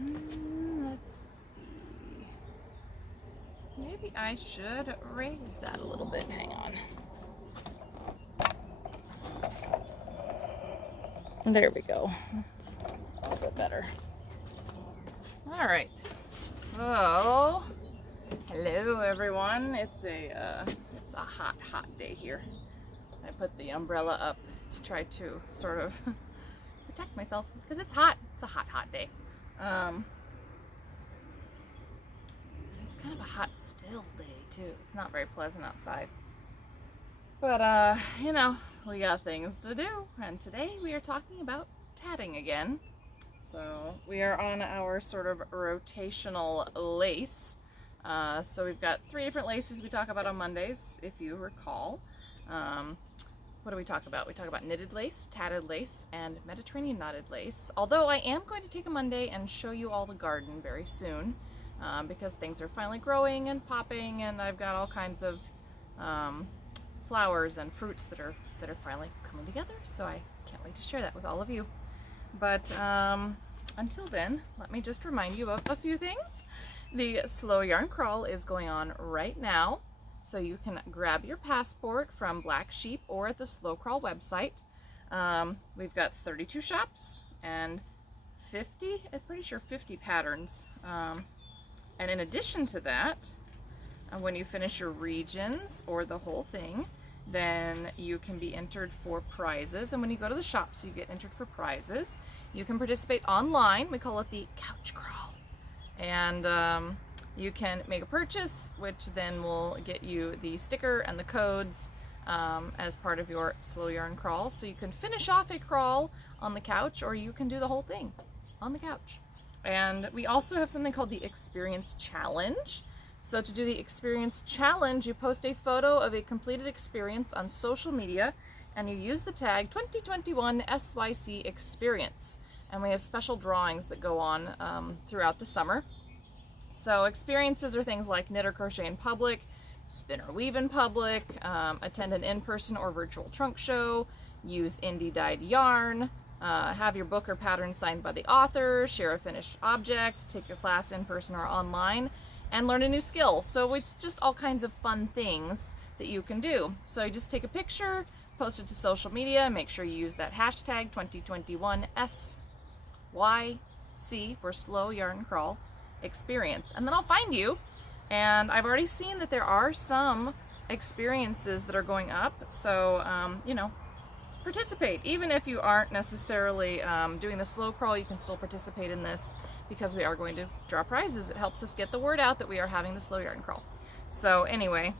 Let's see. Maybe I should raise that a little bit. Hang on. There we go. That's a little bit better. All right. So, hello everyone. It's a hot day here. I put the umbrella up to try to sort of protect myself because it's hot. It's a hot day. It's kind of a hot still day too. It's not very pleasant outside. But you know, we got things to do, and today we are talking about tatting again. So we are on our sort of rotational lace. So we've got 3 different laces we talk about on Mondays, if you recall. What do we talk about? We talk about knitted lace, tatted lace, and Mediterranean knotted lace. Although I am going to take a Monday and show you all the garden very soon, because things are finally growing and popping, and I've got all kinds of flowers and fruits that are finally coming together. So I can't wait to share that with all of you. But until then, let me just remind you of a few things. The Slow Yarn Crawl is going on right now, so you can grab your passport from Black Sheep or at the Slow Crawl website. We've got 32 shops and 50, I'm pretty sure 50 patterns. And in addition to that, when you finish your regions or the whole thing, then you can be entered for prizes. And when you go to the shops, you get entered for prizes. You can participate online. We call it the couch crawl. And you can make a purchase, which then will get you the sticker and the codes as part of your Slow Yarn Crawl. So you can finish off a crawl on the couch, or you can do the whole thing on the couch. And we also have something called the Experience Challenge. So to do the Experience Challenge, you post a photo of a completed experience on social media, and you use the tag 2021 SYC Experience. And we have special drawings that go on throughout the summer. So experiences are things like knit or crochet in public, spin or weave in public, attend an in-person or virtual trunk show, use indie dyed yarn, have your book or pattern signed by the author, share a finished object, take your class in person or online, and learn a new skill. So it's just all kinds of fun things that you can do. So you just take a picture, post it to social media, make sure you use that hashtag 2021 SYC for Slow Yarn Crawl Experience. And then I'll find you. And I've already seen that there are some experiences that are going up. So, you know, participate. Even if you aren't necessarily doing the slow crawl, you can still participate in this because we are going to draw prizes. It helps us get the word out that we are having the Slow Yarn Crawl. So anyway,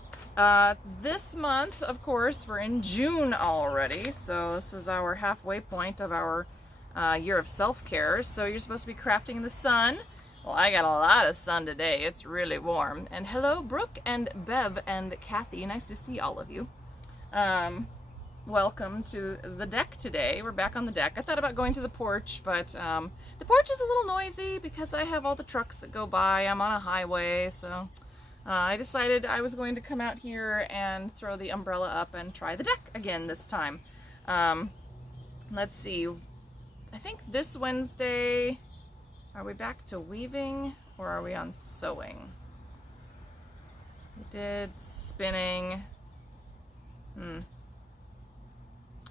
this month, of course, we're in June already. So this is our halfway point of our year of self-care. So you're supposed to be crafting in the sun. Well, I got a lot of sun today. It's really warm. And hello, Brooke and Bev and Kathy. Nice to see all of you. Welcome to the deck today. We're back on the deck. I thought about going to the porch, but the porch is a little noisy because I have all the trucks that go by. I'm on a highway, so I decided I was going to come out here and throw the umbrella up and try the deck again this time. Let's see. I think this Wednesday, are we back to weaving or are we on sewing? We did spinning.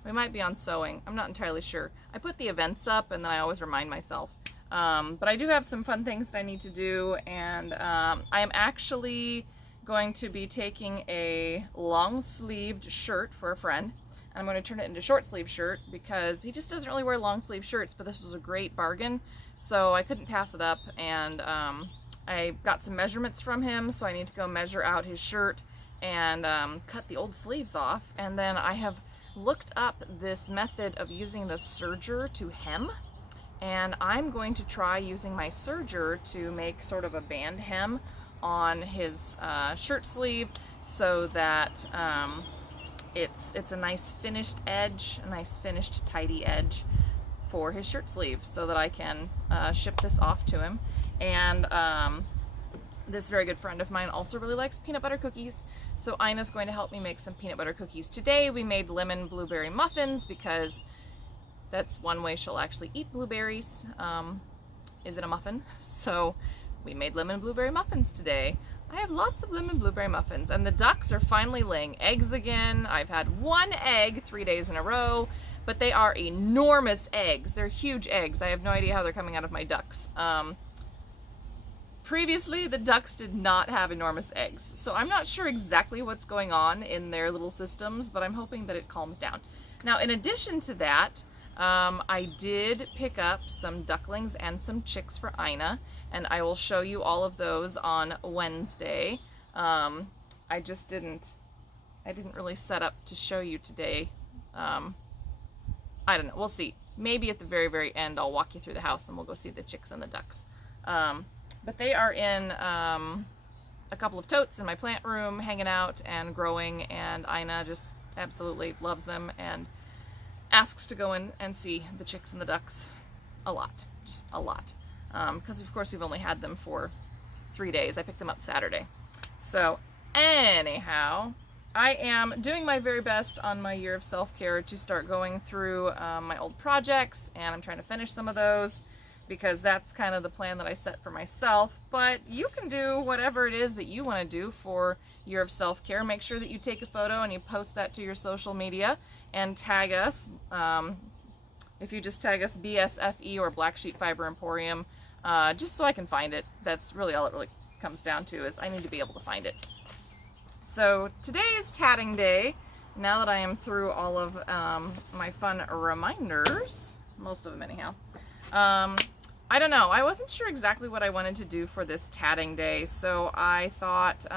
We might be on sewing. I'm not entirely sure. I put the events up and then I always remind myself. But I do have some fun things that I need to do, and I am actually going to be taking a long-sleeved shirt for a friend. I'm going to turn it into a short-sleeve shirt because he just doesn't really wear long-sleeve shirts, but this was a great bargain, so I couldn't pass it up. And I got some measurements from him, so I need to go measure out his shirt and cut the old sleeves off. And then I have looked up this method of using the serger to hem, and I'm going to try using my serger to make sort of a band hem on his shirt sleeve so that it's a nice finished edge, a nice finished tidy edge for his shirt sleeve, so that I can ship this off to him. And this very good friend of mine also really likes peanut butter cookies, so Ina's going to help me make some peanut butter cookies. Today we made lemon blueberry muffins because that's one way she'll actually eat blueberries. is in a muffin. So we made lemon blueberry muffins today. I have lots of lemon blueberry muffins, and the ducks are finally laying eggs again. I've had one egg 3 days in a row, but they are enormous eggs. They're huge eggs. I have no idea how they're coming out of my ducks. Previously, the ducks did not have enormous eggs, so I'm not sure exactly what's going on in their little systems, but I'm hoping that it calms down. Now, in addition to that, I did pick up some ducklings and some chicks for Ina, and I will show you all of those on Wednesday. I didn't really set up to show you today. I don't know, we'll see. Maybe at the very, very end I'll walk you through the house and we'll go see the chicks and the ducks. But they are in a couple of totes in my plant room, hanging out and growing, and Ina just absolutely loves them and asks to go in and see the chicks and the ducks a lot, just a lot. Because of course we've only had them for 3 days. I picked them up Saturday. So anyhow, I am doing my very best on my year of self-care to start going through my old projects, and I'm trying to finish some of those because that's kind of the plan that I set for myself. But you can do whatever it is that you want to do for year of self-care. Make sure that you take a photo and you post that to your social media and tag us. If you just tag us BSFE or Black Sheep Fiber Emporium, just so I can find it. That's really all it really comes down to, is I need to be able to find it. So today is tatting day. Now that I am through all of my fun reminders, most of them anyhow, I don't know, I wasn't sure exactly what I wanted to do for this tatting day, so I thought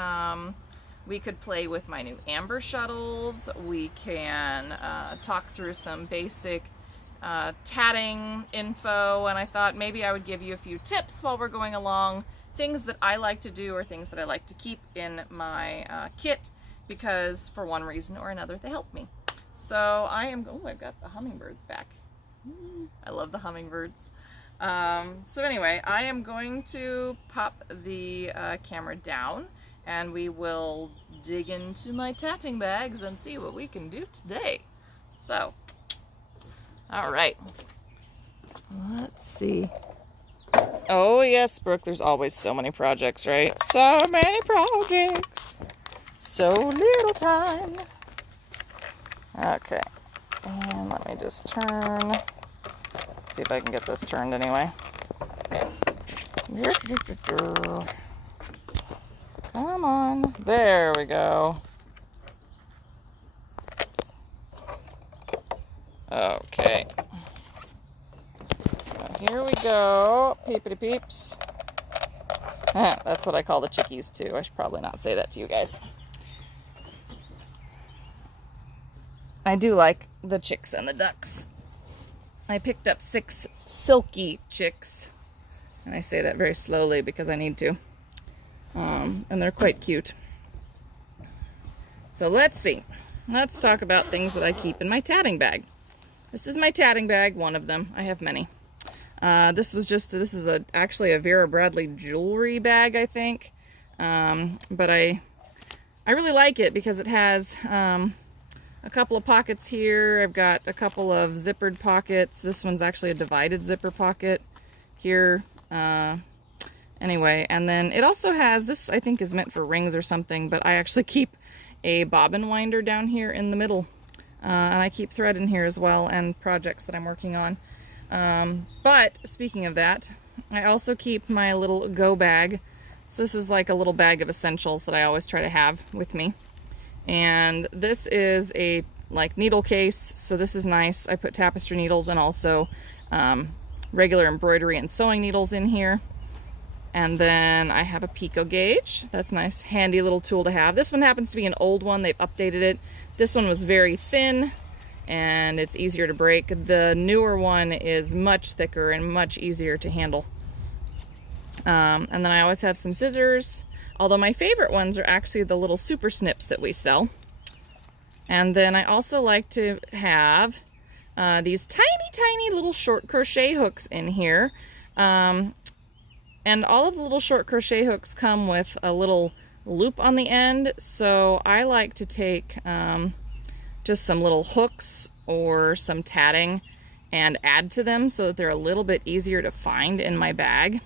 we could play with my new amber shuttles. We can talk through some basic tatting info, and I thought maybe I would give you a few tips while we're going along, things that I like to do or things that I like to keep in my kit, because for one reason or another they help me. So I am, oh, I've got the hummingbirds back. I love the hummingbirds. So anyway, I am going to pop the camera down and we will dig into my tatting bags and see what we can do today. So, all right, let's see. Oh yes, Brooke, there's always so many projects, right? So many projects, so little time. Okay, and let me just turn. See if I can get this turned anyway. Come on, there we go. Okay. So here we go, peepity peeps. That's what I call the chickies too. I should probably not say that to you guys. I do like the chicks and the ducks. I picked up 6 silky chicks, and I say that very slowly because I need to, and they're quite cute. So let's see. Let's talk about things that I keep in my tatting bag. This is my tatting bag, one of them. I have many. This is actually a Vera Bradley jewelry bag, I think, but I really like it because it has a couple of pockets here. I've got a couple of zippered pockets. This one's actually a divided zipper pocket here. Anyway, and then it also has, this I think is meant for rings or something, but I actually keep a bobbin winder down here in the middle. And I keep thread in here as well, and projects that I'm working on. But speaking of that, I also keep my little go bag. So this is like a little bag of essentials that I always try to have with me. And this is a like needle case, so this is nice. I put tapestry needles and also regular embroidery and sewing needles in here. And then I have a pico gauge. That's a nice, handy little tool to have. This one happens to be an old one. They've updated it. This one was very thin and it's easier to break. The newer one is much thicker and much easier to handle. And then I always have some scissors. Although my favorite ones are actually the little super snips that we sell. And then I also like to have these tiny little short crochet hooks in here. And all of the little short crochet hooks come with a little loop on the end. So I like to take just some little hooks or some tatting and add to them so that they're a little bit easier to find in my bag.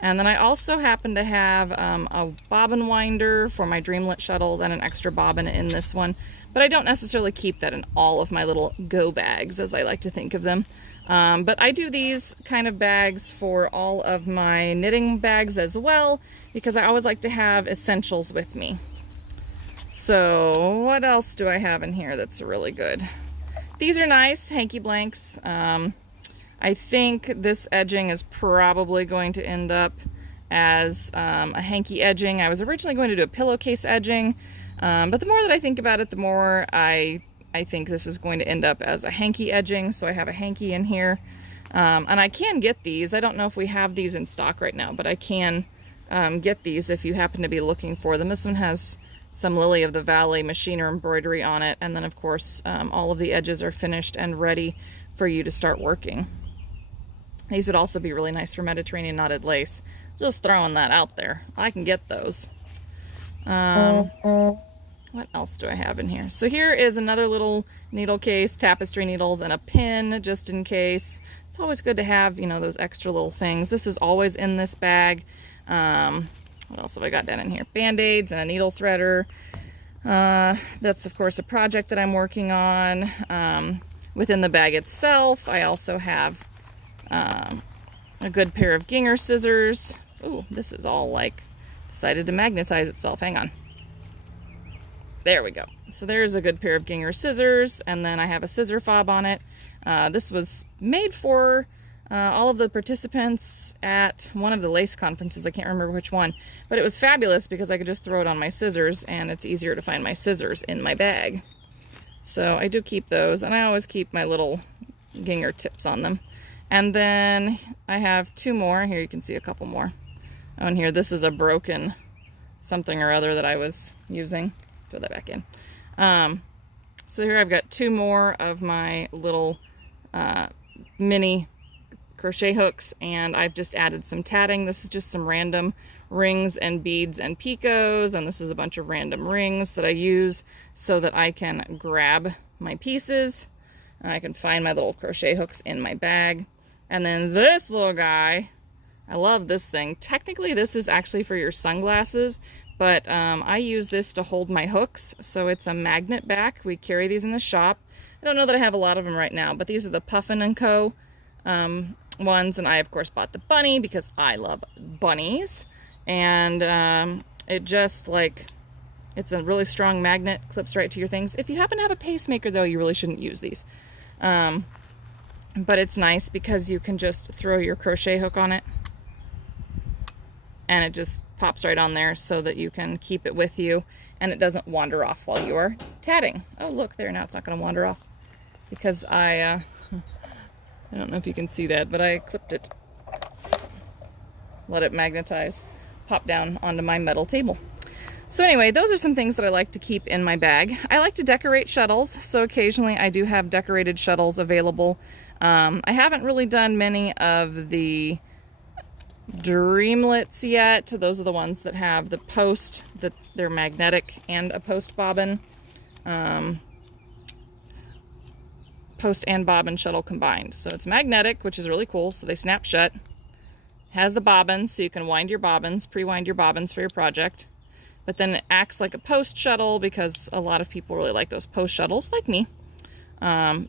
And then I also happen to have a bobbin winder for my Dreamlet shuttles and an extra bobbin in this one, but I don't necessarily keep that in all of my little go bags, as I like to think of them. But I do these kind of bags for all of my knitting bags as well, because I always like to have essentials with me. So what else do I have in here that's really good? These are nice hanky blanks. I think this edging is probably going to end up as a hanky edging. I was originally going to do a pillowcase edging, but the more that I think about it, the more I think this is going to end up as a hanky edging. So I have a hanky in here, and I can get these. I don't know if we have these in stock right now, but I can get these if you happen to be looking for them. This one has some Lily of the Valley machiner embroidery on it, and then of course all of the edges are finished and ready for you to start working. These would also be really nice for Mediterranean knotted lace. Just throwing that out there. I can get those. What else do I have in here? So here is another little needle case, tapestry needles, and a pin just in case. It's always good to have, you know, those extra little things. This is always in this bag. What else have I got down in here? Band-aids and a needle threader. That's of course a project that I'm working on. Within the bag itself, I also have a good pair of Ginger scissors. Ooh, this is all like decided to magnetize itself. Hang on. There we go. So there's a good pair of Ginger scissors, and then I have a scissor fob on it. This was made for all of the participants at one of the lace conferences. I can't remember which one, but it was fabulous because I could just throw it on my scissors, and it's easier to find my scissors in my bag. So I do keep those, and I always keep my little Ginger tips on them. And then I have two more. Here you can see a couple more. Oh, and here, this is a broken something or other that I was using. Throw that back in. So here I've got two more of my little mini crochet hooks, and I've just added some tatting. This is just some random rings and beads and picots, and this is a bunch of random rings that I use so that I can grab my pieces. I can find my little crochet hooks in my bag. And then this little guy, I love this thing. Technically this is actually for your sunglasses, but I use this to hold my hooks. So it's a magnet back. We carry these in the shop. I don't know that I have a lot of them right now, but these are the Puffin & Co. Ones, and I of course bought the bunny because I love bunnies. And it just like, it's a really strong magnet, clips right to your things. If you happen to have a pacemaker though, you really shouldn't use these. But it's nice because you can just throw your crochet hook on it and it just pops right on there so that you can keep it with you and it doesn't wander off while you are tatting. Oh look there, now it's not going to wander off because I don't know if you can see that, but I clipped it. Let it magnetize, pop down onto my metal table. So anyway, those are some things that I like to keep in my bag. I like to decorate shuttles, so occasionally I do have decorated shuttles available. I haven't really done many of the Dreamlets yet. Those are the ones that have the post, that they're magnetic and a post bobbin. Post and bobbin shuttle combined. So it's magnetic, which is really cool, so they snap shut. Has the bobbins, so you can wind your bobbins, pre-wind your bobbins for your project. But then it acts like a post shuttle because a lot of people really like those post shuttles, like me.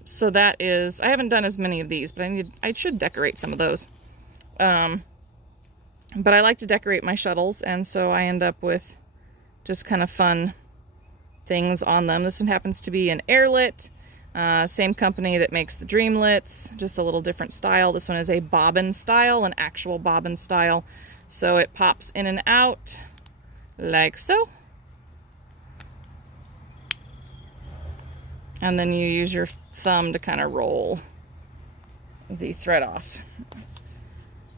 So that is, I haven't done as many of these, but I should decorate some of those. But I like to decorate my shuttles, and so I end up with just kind of fun things on them. This one happens to be an airlet, same company that makes the Dreamlets, just a little different style. This one is a bobbin style, an actual bobbin style. So it pops in and out like so. And then you use your thumb to kind of roll the thread off.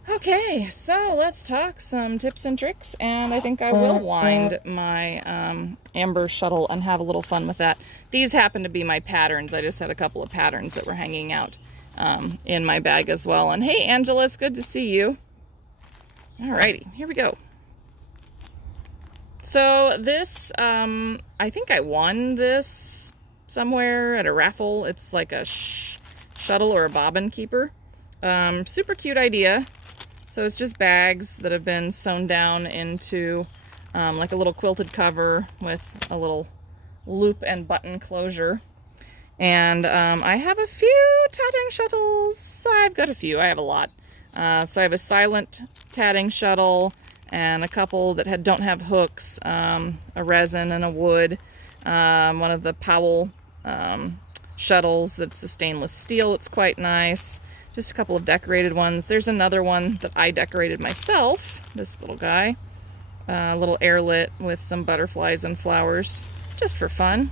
Okay, so let's talk some tips and tricks, and I think I will wind my amber shuttle and have a little fun with that. These happen to be my patterns. I just had a couple of patterns that were hanging out in my bag as well. And hey, Angela, it's good to see you. Alrighty, here we go. So this, I think I won this somewhere at a raffle. It's like a shuttle shuttle or a bobbin keeper. Super cute idea. So it's just bags that have been sewn down into like a little quilted cover with a little loop and button closure. And I have a few tatting shuttles. I've got a few. I have a lot. So I have a silent tatting shuttle and a couple that don't have hooks, a resin and a wood. One of the Powell shuttles that's a stainless steel. It's quite nice. Just a couple of decorated ones. There's another one that I decorated myself. This little guy. A little airlit with some butterflies and flowers, just for fun.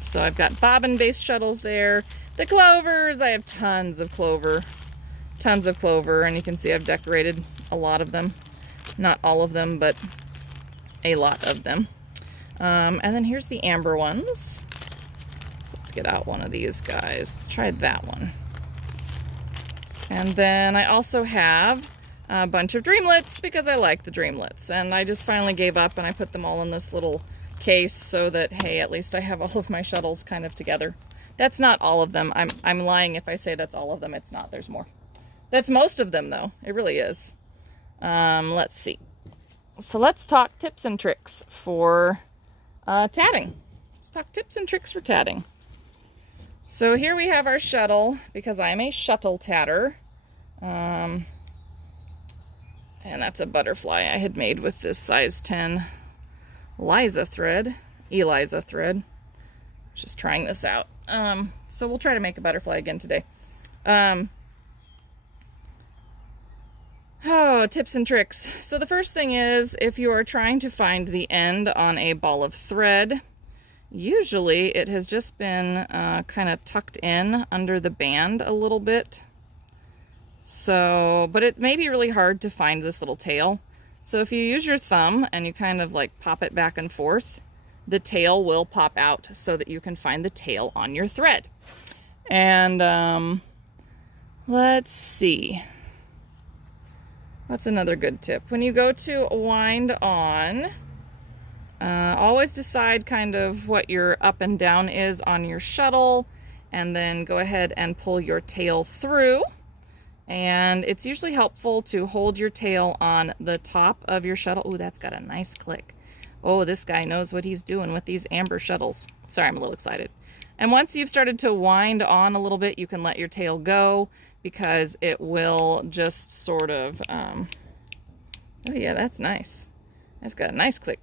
So I've got bobbin-based shuttles there. The clovers, I have tons of clover. Tons of clover, and you can see I've decorated a lot of them. Not all of them, but a lot of them. And then here's the amber ones. So let's get out one of these guys. Let's try that one. And then I also have a bunch of dreamlets because I like the dreamlets. And I just finally gave up and I put them all in this little case so that, hey, at least I have all of my shuttles kind of together. That's not all of them. I'm lying if I say that's all of them. It's not. There's more. That's most of them, though. It really is. Let's see. So let's talk tips and tricks for tatting. Let's talk tips and tricks for tatting. So here we have our shuttle, because I'm a shuttle tatter. And that's a butterfly I had made with this size 10 Eliza thread. Just trying this out. So we'll try to make a butterfly again today. Oh, tips and tricks. So the first thing is, if you are trying to find the end on a ball of thread, usually it has just been kind of tucked in under the band a little bit. So, but it may be really hard to find this little tail. So if you use your thumb and you kind of like pop it back and forth, the tail will pop out so that you can find the tail on your thread. And let's see. What's another good tip? When you go to wind on, always decide kind of what your up and down is on your shuttle, and then go ahead and pull your tail through. And it's usually helpful to hold your tail on the top of your shuttle. Oh, that's got a nice click. Oh, this guy knows what he's doing with these amber shuttles. Sorry, I'm a little excited. And once you've started to wind on a little bit, you can let your tail go, because it will just sort of, oh yeah, that's nice. That's got a nice click.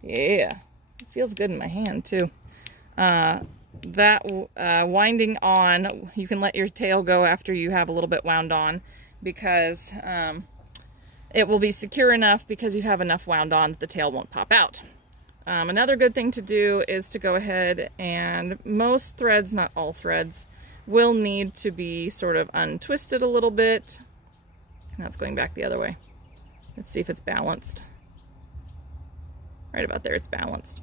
Yeah, it feels good in my hand too. Winding on, you can let your tail go after you have a little bit wound on, because it will be secure enough because you have enough wound on that the tail won't pop out. Another good thing to do is to go ahead, and most threads, not all threads, will need to be sort of untwisted a little bit. That's going back the other way. Let's see if it's balanced. Right about there, it's balanced.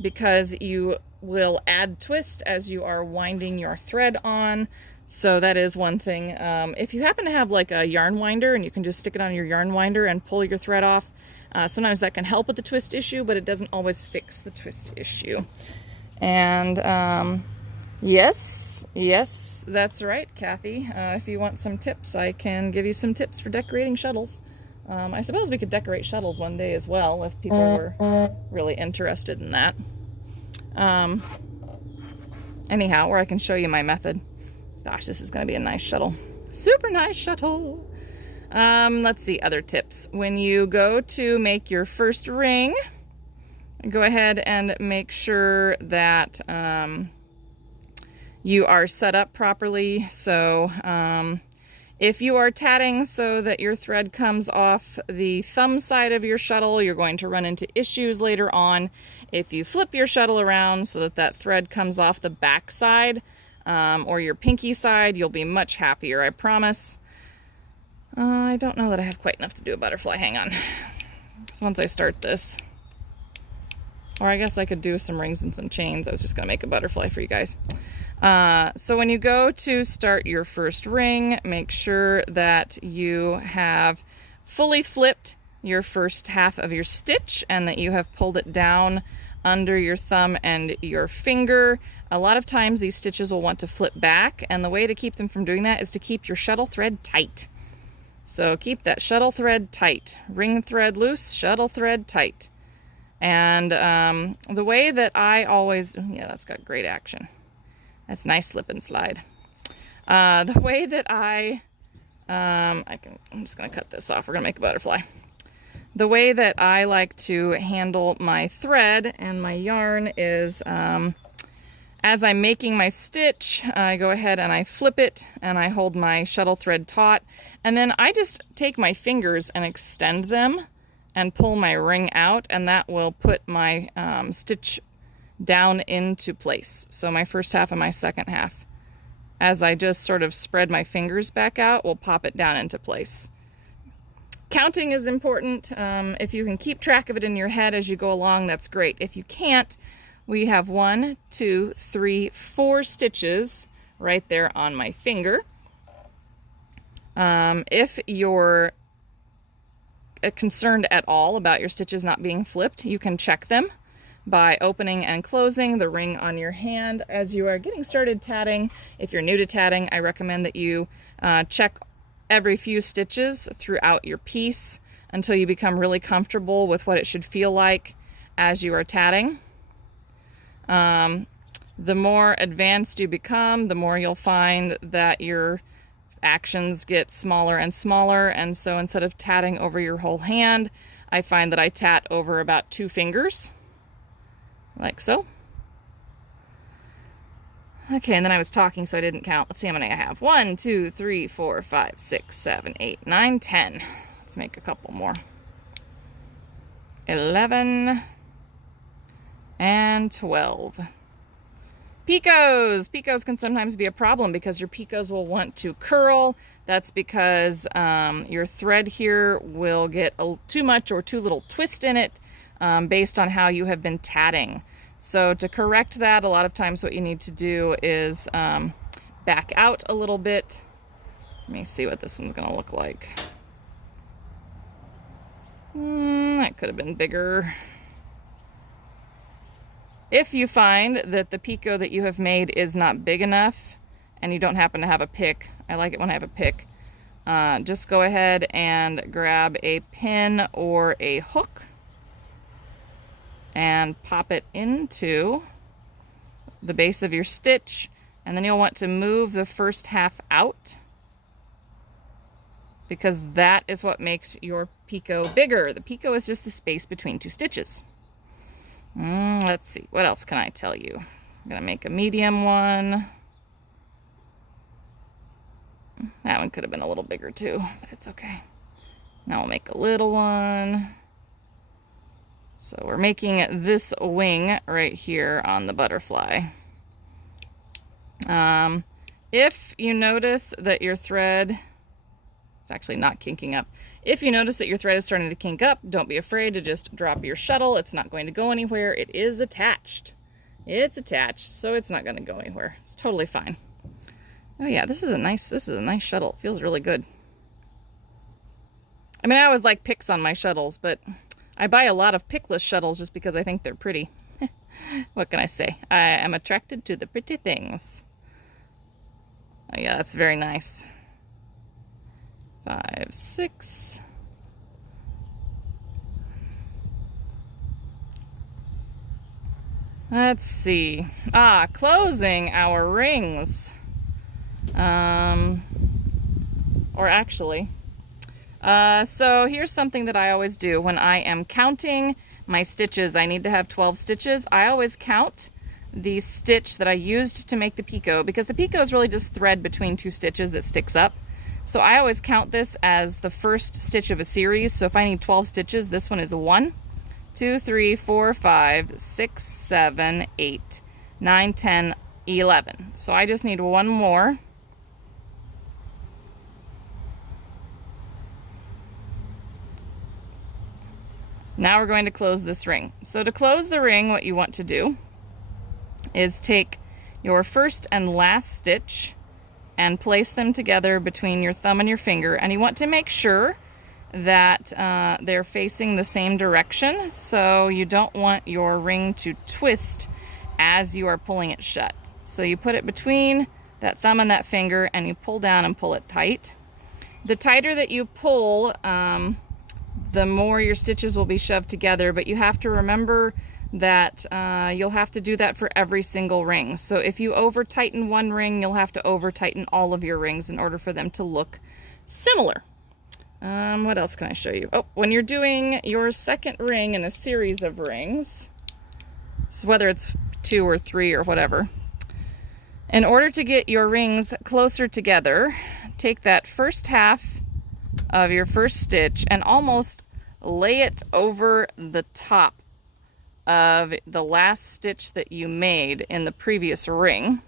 Because you will add twist as you are winding your thread on. So that is one thing. If you happen to have like a yarn winder and you can just stick it on your yarn winder and pull your thread off, sometimes that can help with the twist issue, but it doesn't always fix the twist issue. And yes, that's right, Kathy. If you want some tips, I can give you some tips for decorating shuttles. I suppose we could decorate shuttles one day as well if people were really interested in that. Anyhow, or I can show you my method. Gosh, this is going to be a nice shuttle. Super nice shuttle. Let's see, other tips. When you go to make your first ring, go ahead and make sure that you are set up properly. So if you are tatting so that your thread comes off the thumb side of your shuttle, you're going to run into issues later on. If you flip your shuttle around so that that thread comes off the back side or your pinky side, you'll be much happier, I promise. I don't know that I have quite enough to do a butterfly. Hang on. So once I start this, or I guess I could do some rings and some chains. I was just going to make a butterfly for you guys. So when you go to start your first ring, make sure that you have fully flipped your first half of your stitch and that you have pulled it down under your thumb and your finger. A lot of times these stitches will want to flip back, and the way to keep them from doing that is to keep your shuttle thread tight. So keep that shuttle thread tight. Ring thread loose, shuttle thread tight. And the way that I always, yeah, that's got great action. That's nice slip and slide. The way that I'm just gonna cut this off. We're gonna make a butterfly. The way that I like to handle my thread and my yarn is as I'm making my stitch, I go ahead and I flip it and I hold my shuttle thread taut, and then I just take my fingers and extend them and pull my ring out, and that will put my stitch down into place. So my first half and my second half, as I just sort of spread my fingers back out, will pop it down into place. Counting is important. If you can keep track of it in your head as you go along, that's great. If you can't, we have 1, 2, 3, 4 stitches right there on my finger. If you're concerned at all about your stitches not being flipped, you can check them by opening and closing the ring on your hand as you are getting started tatting. If you're new to tatting, I recommend that you check every few stitches throughout your piece until you become really comfortable with what it should feel like as you are tatting. The more advanced you become, the more you'll find that your actions get smaller and smaller, and so instead of tatting over your whole hand, I find that I tat over about 2 fingers, like so. Okay, and then I was talking, so I didn't count. Let's see how many I have. 1, 2, 3, 4, 5, 6, 7, 8, 9, 10. Let's make a couple more. 11 and 12. Picots! Picots can sometimes be a problem because your picots will want to curl. That's because your thread here will get too much or too little twist in it based on how you have been tatting. So to correct that, a lot of times what you need to do is back out a little bit. Let me see what this one's going to look like. That could have been bigger. If you find that the picot that you have made is not big enough and you don't happen to have a pick, I like it when I have a pick, just go ahead and grab a pin or a hook and pop it into the base of your stitch, and then you'll want to move the first half out because that is what makes your picot bigger. The picot is just the space between 2 stitches. Let's see, what else can I tell you? I'm gonna make a medium one. That one could have been a little bigger too, but it's okay. Now we'll make a little one. So we're making this wing right here on the butterfly. If you notice that your thread, it's actually not kinking up. If you notice that your thread is starting to kink up, don't be afraid to just drop your shuttle. It's not going to go anywhere. It is attached. It's attached, so it's not going to go anywhere. It's totally fine. Oh yeah, this is a nice shuttle. It feels really good. I mean, I always like picks on my shuttles, but I buy a lot of pickless shuttles just because I think they're pretty. What can I say? I am attracted to the pretty things. Oh yeah, that's very nice. 5, 6. Let's see. Closing our rings. Or actually, so here's something that I always do when I am counting my stitches. I need to have 12 stitches. I always count the stitch that I used to make the picot, because the picot is really just thread between 2 stitches that sticks up. So I always count this as the first stitch of a series. So if I need 12 stitches, this one is a 1, 2, 3, 4, 5, 6, 7, 8, 9, 10, 11. So I just need one more. Now we're going to close this ring. So to close the ring, what you want to do is take your first and last stitch and place them together between your thumb and your finger. And you want to make sure that they're facing the same direction, so you don't want your ring to twist as you are pulling it shut. So you put it between that thumb and that finger and you pull down and pull it tight. The tighter that you pull, the more your stitches will be shoved together, but you have to remember that you'll have to do that for every single ring. So if you over tighten one ring, you'll have to over tighten all of your rings in order for them to look similar. What else can I show you? Oh, when you're doing your second ring in a series of rings, so whether it's 2 or 3 or whatever, in order to get your rings closer together, take that first half of your first stitch and almost lay it over the top of the last stitch that you made in the previous ring,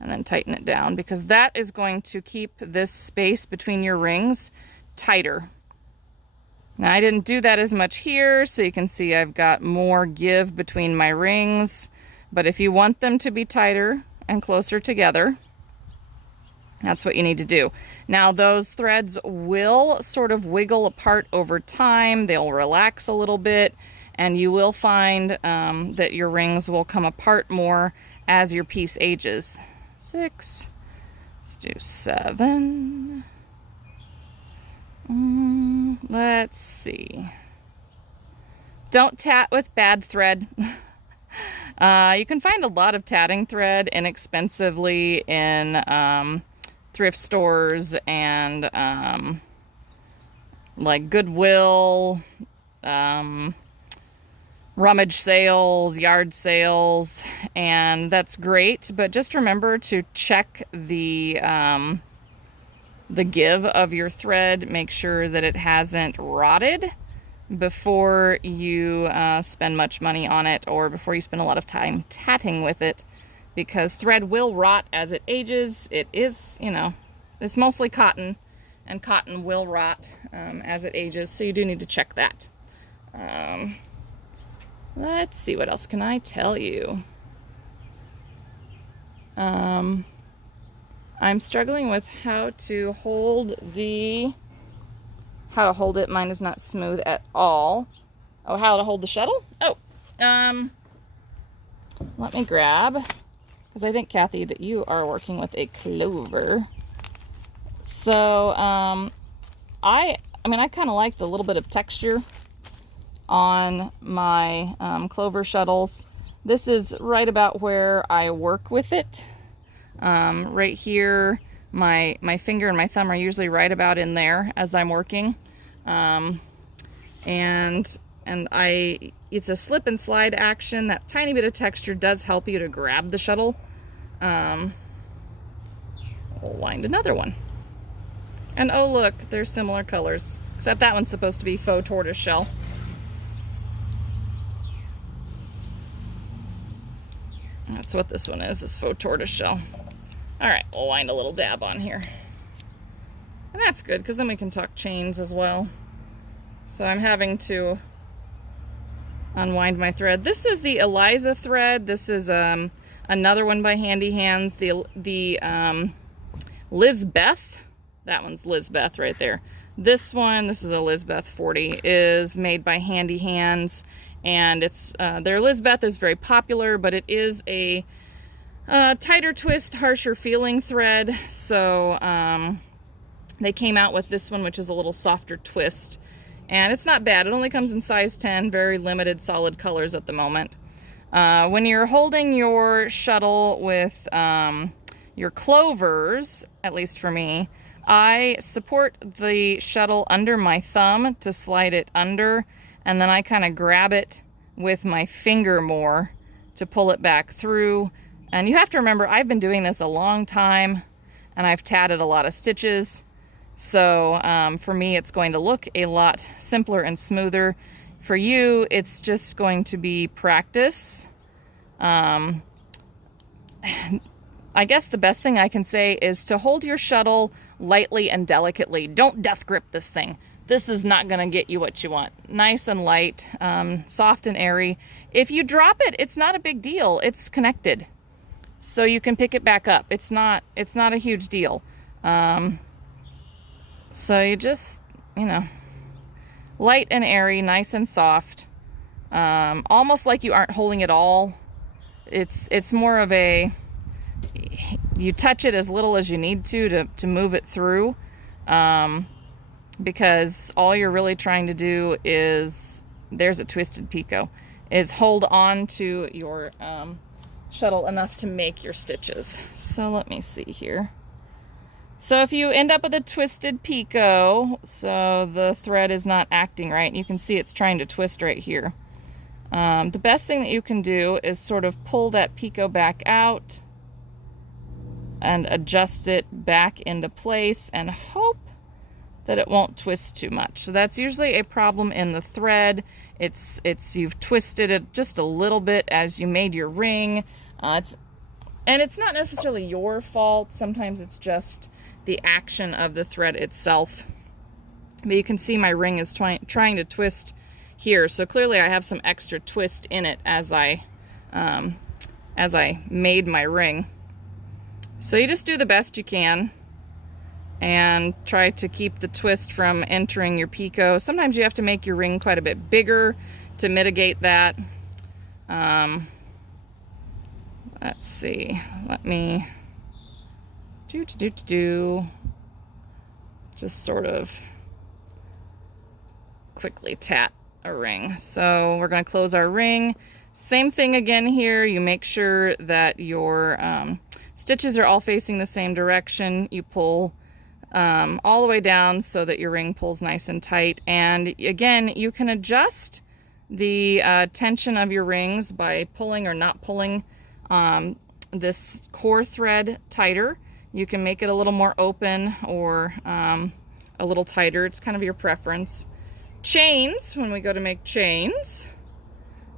and then tighten it down, because that is going to keep this space between your rings tighter. Now I didn't do that as much here, so you can see I've got more give between my rings, but if you want them to be tighter and closer together, that's what you need to do. Now those threads will sort of wiggle apart over time. They'll relax a little bit, and you will find that your rings will come apart more as your piece ages. 6, let's do 7. Let's see. Don't tat with bad thread. You can find a lot of tatting thread inexpensively in thrift stores and like Goodwill, rummage sales, yard sales, and that's great, but just remember to check the give of your thread. Make sure that it hasn't rotted before you spend much money on it, or before you spend a lot of time tatting with it, because thread will rot as it ages. It is, you know, it's mostly cotton, and cotton will rot as it ages, so you do need to check that. Let's see, what else can I tell you? I'm struggling with how to hold it. Mine is not smooth at all. Oh, how to hold the shuttle? Oh, let me grab, because I think, Kathy, that you are working with a clover. So, I mean, I kind of like the little bit of texture on my clover shuttles. This is right about where I work with it. Right here, my finger and my thumb are usually right about in there as I'm working. It's a slip and slide action. That tiny bit of texture does help you to grab the shuttle. We'll wind another one. And oh look, they're similar colors, except that one's supposed to be faux tortoise shell. That's what this one is faux tortoise shell. All right, we'll wind a little dab on here. And that's good, because then we can tuck chains as well. So I'm having to unwind my thread. This is the Eliza thread. This is another one by Handy Hands. The Lizbeth, that one's Lizbeth right there. This one, this is a Lizbeth 40, is made by Handy Hands. And it's their Lizbeth is very popular, but it is a tighter twist, harsher feeling thread. So they came out with this one, which is a little softer twist. And it's not bad. It only comes in size 10, very limited solid colors at the moment. When you're holding your shuttle with your clovers, at least for me, I support the shuttle under my thumb to slide it under, and then I kind of grab it with my finger more to pull it back through. And you have to remember, I've been doing this a long time, and I've tatted a lot of stitches. So for me, it's going to look a lot simpler and smoother. For you, it's just going to be practice. I guess the best thing I can say is to hold your shuttle lightly and delicately. Don't death grip this thing. This is not going to get you what you want. Nice and light, soft and airy. If you drop it, it's not a big deal. It's connected, so you can pick it back up. It's not a huge deal. So you just, you know, light and airy, nice and soft. Almost like you aren't holding it all. It's more of a, you touch it as little as you need to move it through, because all you're really trying to do is, there's a twisted picot, is hold on to your shuttle enough to make your stitches. So let me see here. So if you end up with a twisted picot, so the thread is not acting right, you can see it's trying to twist right here. The best thing that you can do is sort of pull that picot back out and adjust it back into place and hope that it won't twist too much. So that's usually a problem in the thread. It's you've twisted it just a little bit as you made your ring. And it's not necessarily your fault. Sometimes it's just the action of the thread itself. But you can see my ring is trying to twist here. So clearly I have some extra twist in it as I made my ring. So you just do the best you can and try to keep the twist from entering your picot. Sometimes you have to make your ring quite a bit bigger to mitigate that. Let's see, let me just sort of quickly tat a ring. So we're going to close our ring. Same thing again here. You make sure that your stitches are all facing the same direction. You pull all the way down so that your ring pulls nice and tight. And again, you can adjust the tension of your rings by pulling or not pulling this core thread tighter. You can make it a little more open or a little tighter. It's kind of your preference. Chains, when we go to make chains,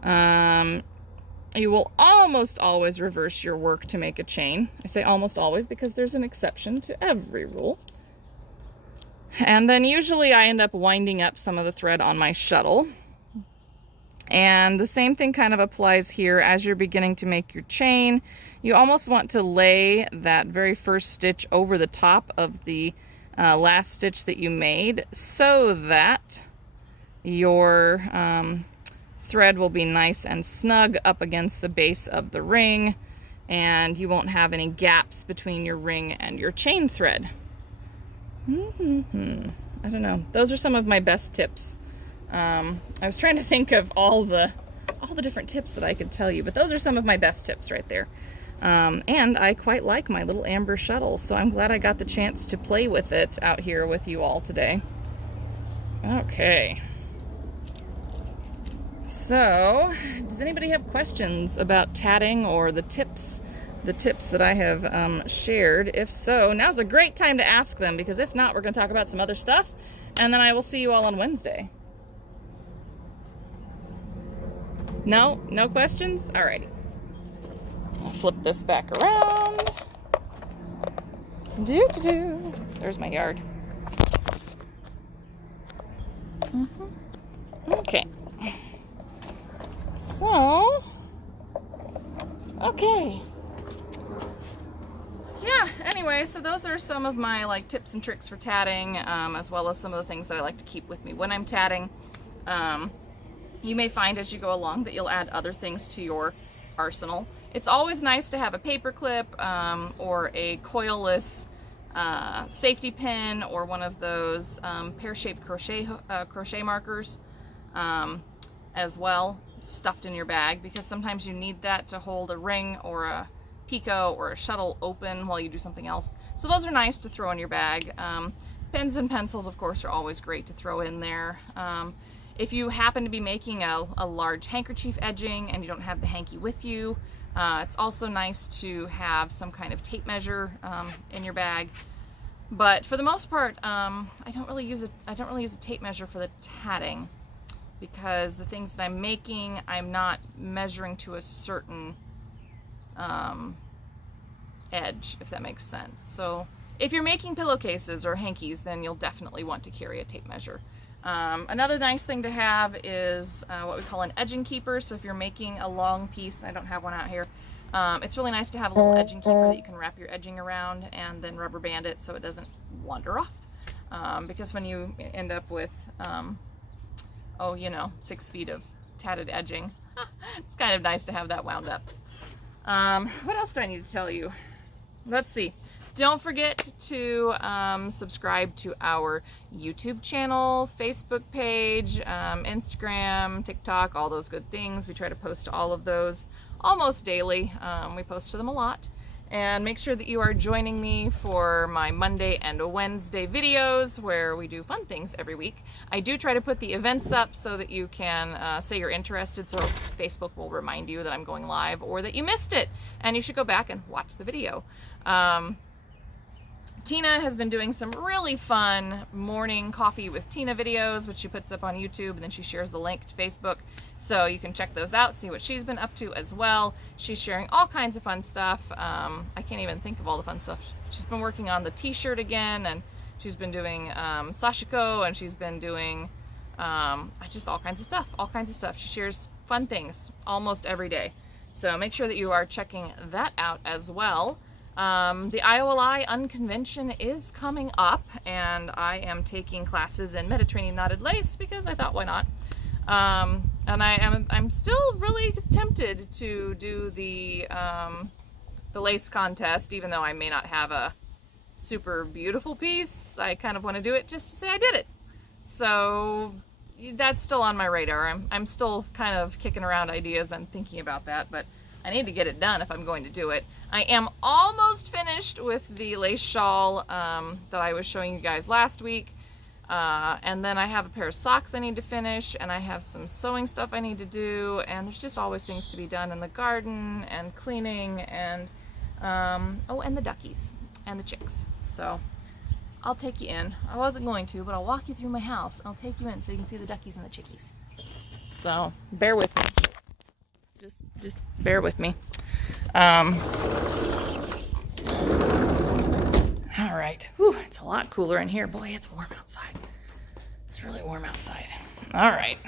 you will almost always reverse your work to make a chain. I say almost always because there's an exception to every rule. And then usually I end up winding up some of the thread on my shuttle. And the same thing kind of applies here. As you're beginning to make your chain, you almost want to lay that very first stitch over the top of the last stitch that you made so that your thread will be nice and snug up against the base of the ring, and you won't have any gaps between your ring and your chain thread. I don't know. Those are some of my best tips. I was trying to think of all the different tips that I could tell you, but those are some of my best tips right there. And I quite like my little amber shuttle, so I'm glad I got the chance to play with it out here with you all today. Okay. So, does anybody have questions about tatting or the tips that I have shared? If so, now's a great time to ask them, because if not, we're going to talk about some other stuff, and then I will see you all on Wednesday. No? No questions? Alrighty. I'll flip this back around. There's my yard. Okay. So, okay. Yeah, anyway, so those are some of my tips and tricks for tatting, as well as some of the things that I like to keep with me when I'm tatting. You may find as you go along that you'll add other things to your arsenal. It's always nice to have a paper clip or a coilless safety pin, or one of those pear-shaped crochet markers as well, stuffed in your bag, because sometimes you need that to hold a ring or a picot or a shuttle open while you do something else. So those are nice to throw in your bag. Pens and pencils, of course, are always great to throw in there. If you happen to be making a large handkerchief edging and you don't have the hanky with you, it's also nice to have some kind of tape measure in your bag. But for the most part, I don't really use a tape measure for the tatting, because the things that I'm making, I'm not measuring to a certain edge, if that makes sense. So if you're making pillowcases or hankies, then you'll definitely want to carry a tape measure. Another nice thing to have is what we call an edging keeper. So if you're making a long piece, I don't have one out here, it's really nice to have a little edging keeper that you can wrap your edging around and then rubber band it so it doesn't wander off. because when you end up with, 6 feet of tatted edging, it's kind of nice to have that wound up. What else do I need to tell you? Let's see. Don't forget to subscribe to our YouTube channel, Facebook page, Instagram, TikTok, all those good things. We try to post all of those almost daily. We post to them a lot. And make sure that you are joining me for my Monday and Wednesday videos where we do fun things every week. I do try to put the events up so that you can say you're interested, so Facebook will remind you that I'm going live or that you missed it and you should go back and watch the video. Tina has been doing some really fun morning coffee with Tina videos, which she puts up on YouTube, and then she shares the link to Facebook. So you can check those out, see what she's been up to as well. She's sharing all kinds of fun stuff. I can't even think of all the fun stuff. She's been working on the t-shirt again, and she's been doing sashiko, and she's been doing just all kinds of stuff. She shares fun things almost every day. So make sure that you are checking that out as well. The IOLI Unconvention is coming up, and I am taking classes in Mediterranean knotted lace because I thought, why not? And I'm still really tempted to do the lace contest, even though I may not have a super beautiful piece. I kind of want to do it just to say I did it. So that's still on my radar. I'm still kind of kicking around ideas and thinking about that, but I need to get it done if I'm going to do it. I am almost finished with the lace shawl that I was showing you guys last week. And then I have a pair of socks I need to finish, and I have some sewing stuff I need to do, and there's just always things to be done in the garden and cleaning and, and the duckies and the chicks. So I'll take you in. I wasn't going to, but I'll walk you through my house. I'll take you in so you can see the duckies and the chickies. So bear with me. Just bear with me. All right. Whew, it's a lot cooler in here. Boy, it's warm outside. It's really warm outside. All right.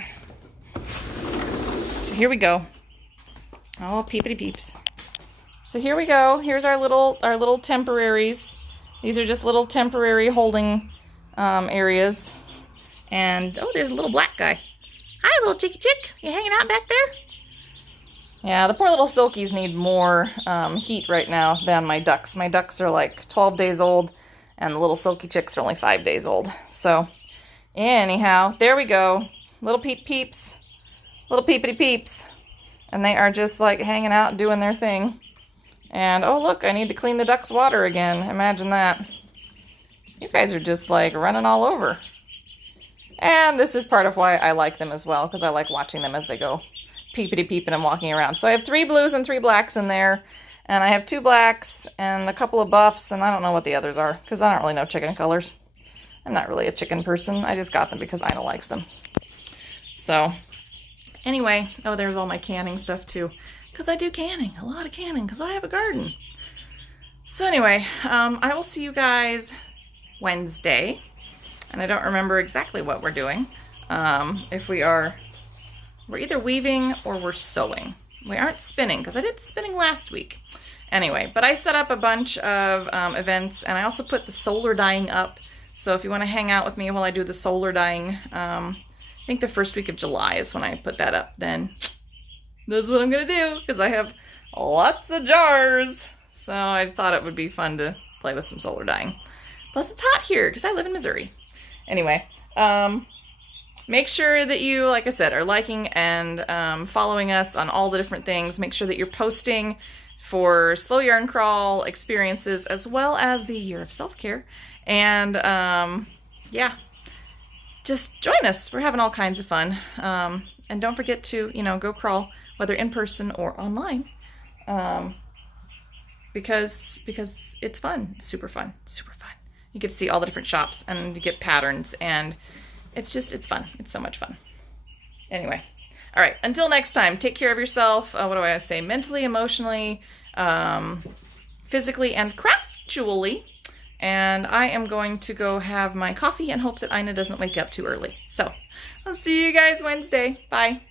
So here we go. Oh, peepity peeps. So here we go. Here's our little temporaries. These are just little temporary holding areas. And oh, there's a little black guy. Hi, little chicky chick. You hanging out back there? Yeah, the poor little silkies need more heat right now than my ducks. My ducks are like 12 days old, and the little silky chicks are only 5 days old. So, anyhow, there we go. Little peeps. Little peepity peeps. And they are just like hanging out doing their thing. And, oh look, I need to clean the ducks' water again. Imagine that. You guys are just like running all over. And this is part of why I like them as well, because I like watching them as they go peepity peeping and walking around. So I have 3 blues and 3 blacks in there, and I have 2 blacks and a couple of buffs, and I don't know what the others are because I don't really know chicken colors. I'm not really a chicken person. I just got them because Ina likes them. So anyway, oh, there's all my canning stuff too, because I do canning, a lot of canning, because I have a garden. So anyway, I will see you guys Wednesday, and I don't remember exactly what we're doing. If we're either weaving or we're sewing. We aren't spinning, because I did the spinning last week. Anyway, but I set up a bunch of events, and I also put the solar dyeing up. So if you want to hang out with me while I do the solar dyeing, I think the first week of July is when I put that up. Then that's what I'm going to do, because I have lots of jars. So I thought it would be fun to play with some solar dyeing. Plus it's hot here, because I live in Missouri. Anyway, make sure that you, like I said, are liking and following us on all the different things. Make sure that you're posting for Slow Yarn Crawl experiences as well as the Year of Self-Care. And yeah, just join us. We're having all kinds of fun. And don't forget to, go crawl, whether in person or online, because it's fun. It's super fun. Super fun. You get to see all the different shops and you get patterns, and it's fun. It's so much fun. Anyway, all right, until next time, take care of yourself. What do I say? Mentally, emotionally, physically, and craftually. And I am going to go have my coffee and hope that Ina doesn't wake up too early. So I'll see you guys Wednesday. Bye.